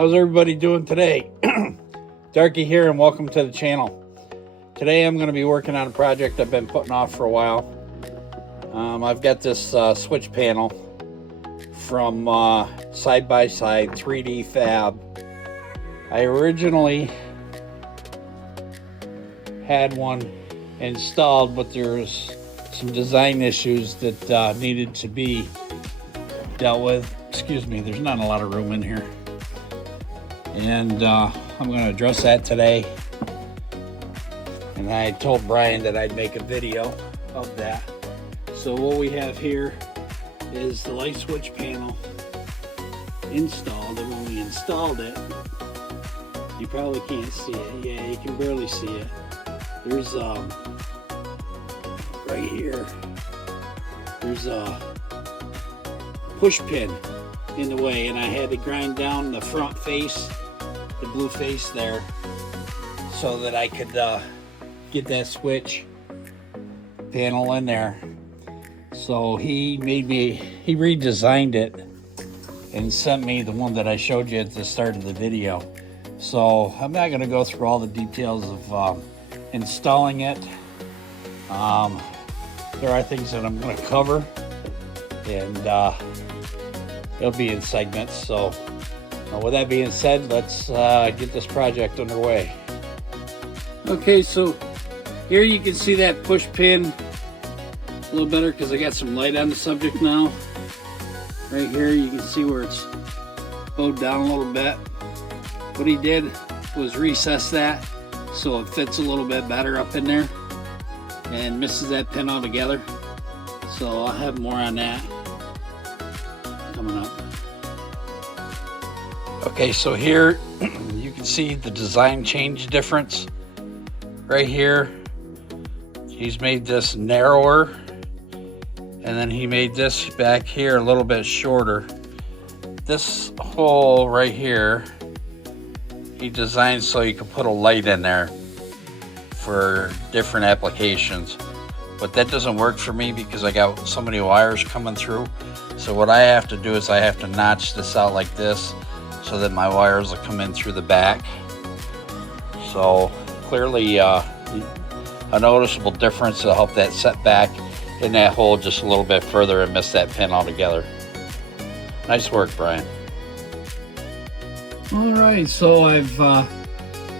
How's everybody doing today? DarKei here, and welcome to the channel. Today I'm going to be working on a project I've been putting off for a while. I've got this switch panel from Sxs3dfab. I originally had one installed, but there's some design issues that needed to be dealt with. Excuse me, there's not a lot of room in here. And I'm going to address that today. And I told Brian that I'd make a video of that. So what we have here is the light switch panel installed. And when we installed it, you probably can't see it. Yeah, you can barely see it. There's right here, there's a push pin in the way, and I had to grind down the front face, the blue face there, so that I could get that switch panel in there. So he redesigned it and sent me the one that I showed you at the start of the video. So I'm not going to go through all the details of installing it. There are things that I'm going to cover, and it'll be in segments. So with that being said, let's get this project underway. Okay, so here you can see that push pin a little better because I got some light on the subject now. Right here you can see where it's bowed down a little bit. What he did was recess that so it fits a little bit better up in there and misses that pin altogether. So I'll have more on that coming up. Okay, so here you can see the design change difference. Right here, he's made this narrower, and then he made this back here a little bit shorter. This hole right here, he designed so you could put a light in there for different applications. But that doesn't work for me because I got so many wires coming through. So what I have to do is I have to notch this out like this so that my wires will come in through the back. So clearly a noticeable difference to help that set back in that hole just a little bit further and miss that pin altogether. Nice work, Brian. All right, so I've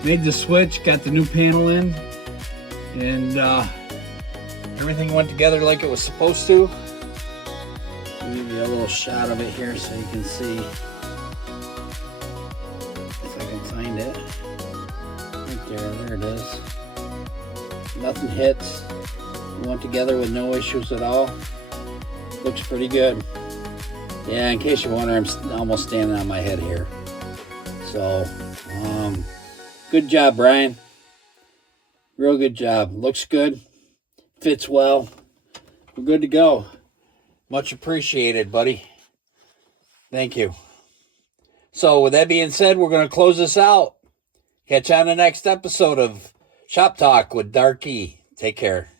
made the switch, got the new panel in, and everything went together like it was supposed to. I'll give you a little shot of it here so you can see, if I can find it. Right there it is. Nothing hits. It went together with no issues at all. Looks pretty good. Yeah, in case you're wondering, I'm almost standing on my head here. So, good job, Brian. Real good job. Looks good. Fits well. We're good to go. Much appreciated, buddy. Thank you. So with that being said, we're going to close this out. Catch you on the next episode of Shop Talk with DarKei. Take care.